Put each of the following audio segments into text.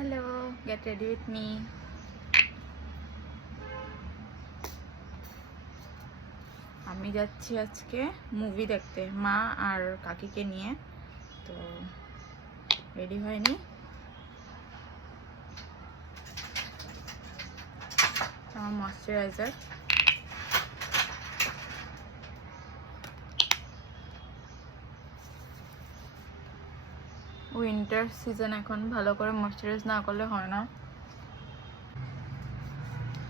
Hello, get ready with me. আমি যাচ্ছি আজকে মুভি দেখতে মা আর কাকিকে নিয়ে। তো রেডি হয়নি, আমার ময়শ্চারাইজার, উইন্টার সিজন, এখন ভালো করে ময়শ্চারাইজ না করলে হয় না।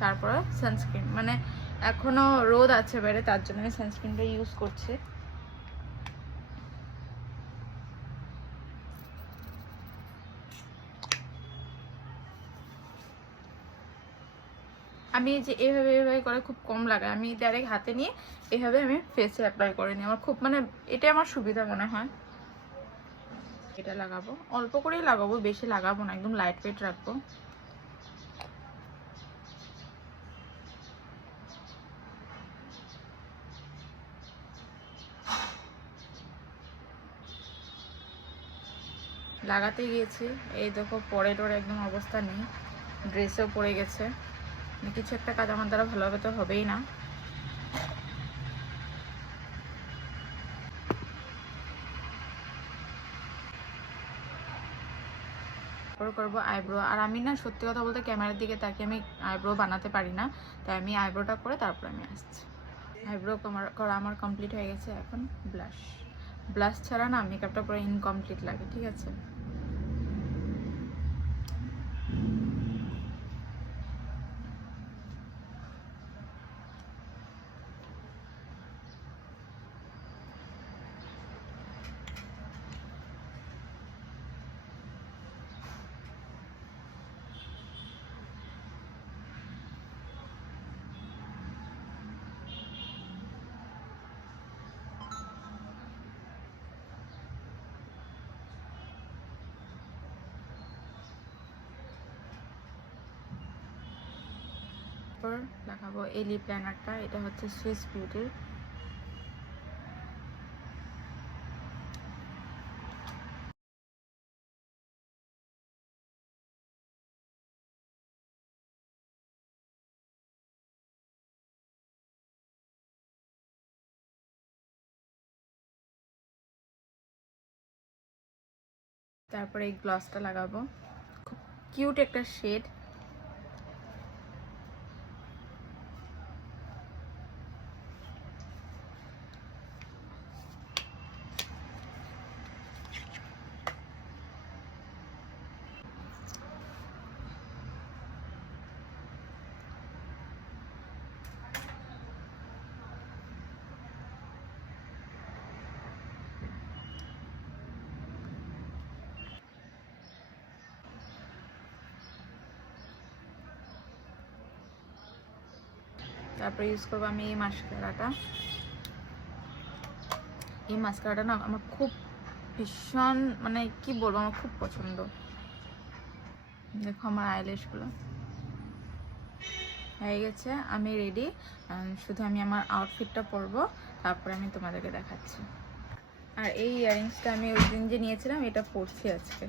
তারপরে সানস্ক্রিন, মানে এখনো রোদ আছে বাইরে, তার জন্য আমি সানস্ক্রিনটা ইউজ করছি। আমি যে এভাবে করে খুব কম লাগাই, আমি ডাইরেক্ট হাতে নিয়ে এভাবে আমি ফেসে অ্যাপ্লাই করে নিই। আমার খুব মানে এটা আমার সুবিধা মনে হয়। এটা লাগাবো, অল্প করেই লাগাবো, বেশি লাগাবো না, একদম লাইট ওয়েট রাখবো। লাগাতে গিয়েছি, এই দেখো পরে টোরে একদম অবস্থা নেই, ড্রেসও পরে গেছে। কিছু একটা কাজ আমার দ্বারা ভালোভাবে তো হবেই না। করবো আইব্রো, আর আমি না সত্যি কথা বলতে ক্যামেরার দিকে তাকিয়ে আমি আইব্রো বানাতে পারি না, তাই আমি আইব্রোটা করে তারপর আমি আসছি। আইব্রো করা আমার কমপ্লিট হয়ে গেছে। এখন ব্লাশ ছাড়া না মেকআপটা পুরো ইনকমপ্লিট লাগে, ঠিক আছে? লাগাবো এই লিপ লাইনারটা, এটা হচ্ছে সুইস বিউটির। তারপরে এই গ্লসটা লাগাবো, খুব কিউট একটা শেড। তারপরে ইউজ করবো আমি এই মাস্কারাটা। এই মাস্কারাটা না আমার খুব ভীষণ, মানে কি বলবো, আমার খুব পছন্দ। দেখো আমার আইল্যাশগুলো হয়ে গেছে, আমি রেডি। শুধু আমি আমার আউটফিটটা পরবো, তারপরে আমি তোমাদেরকে দেখাচ্ছি। আর এই ইয়াররিংসটা আমি ওই দিন যে নিয়েছিলাম, এটা পরছি আজকে।